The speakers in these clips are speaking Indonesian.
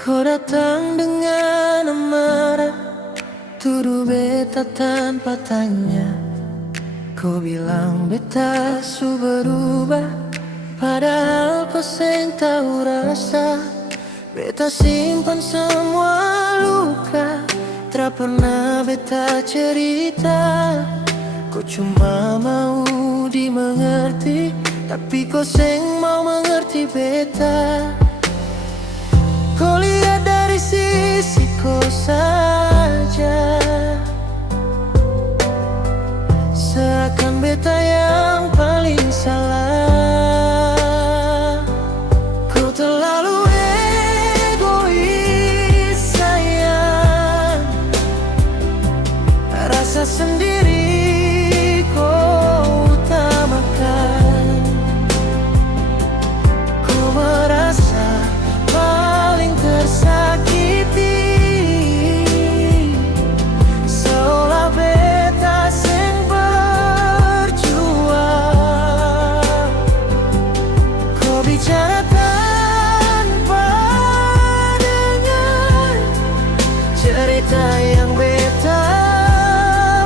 Kau datang dengan amarah, tuduh beta tanpa tanya. Kau bilang beta su berubah, padahal kau seng tahu rasa. Beta simpan semua luka, tak pernah beta cerita. Kau cuma mau dimengerti, tapi kau seng mau mengerti beta. Kau lihat dari sisi kau saja, seakan beta yang paling salah. Kau terlalu egois sayang, rasa sendiri kau utamakan. Kau merasa paling tersakiti, seolah beta seng berjuang. Kau bicara tanpa dengar cerita yang beta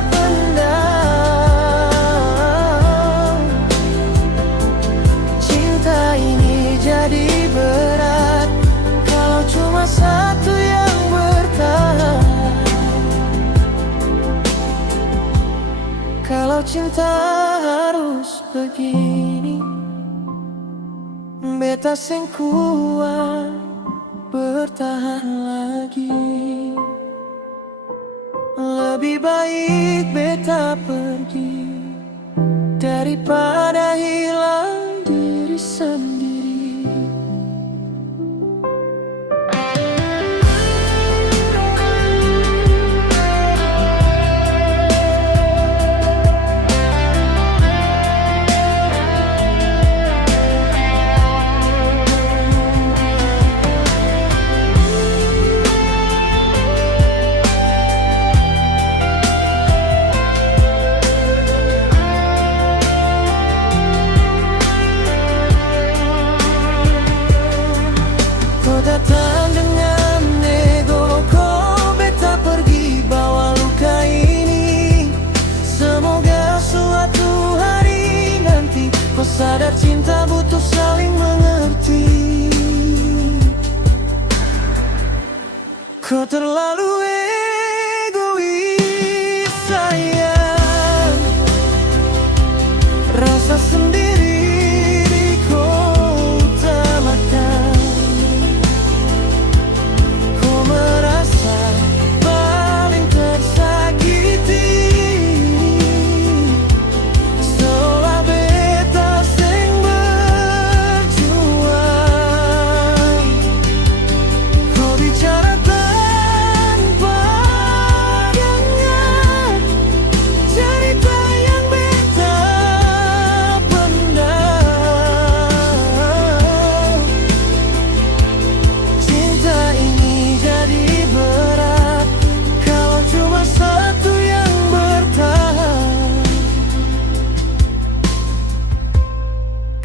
pendam. Cinta ini jadi berat kalau cuma satu yang bertahan. Kalau cinta harus begini, beta seng kuat bertahan lagi. Lebih baik beta pergi daripada hilang diri sendiri. Datang dengan ego, kau beta pergi bawa luka ini. Semoga suatu hari nanti kau sadar cinta butuh saling mengerti. Kau terlalu egois sayang, rasa sendiri kau utamakan.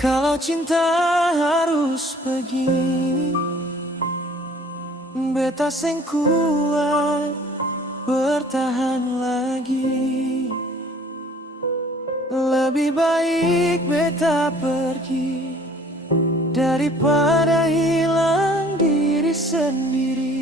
Kalau cinta harus begini, beta seng kuat bertahan lagi. Lebih baik beta pergi daripada hilang diri sendiri.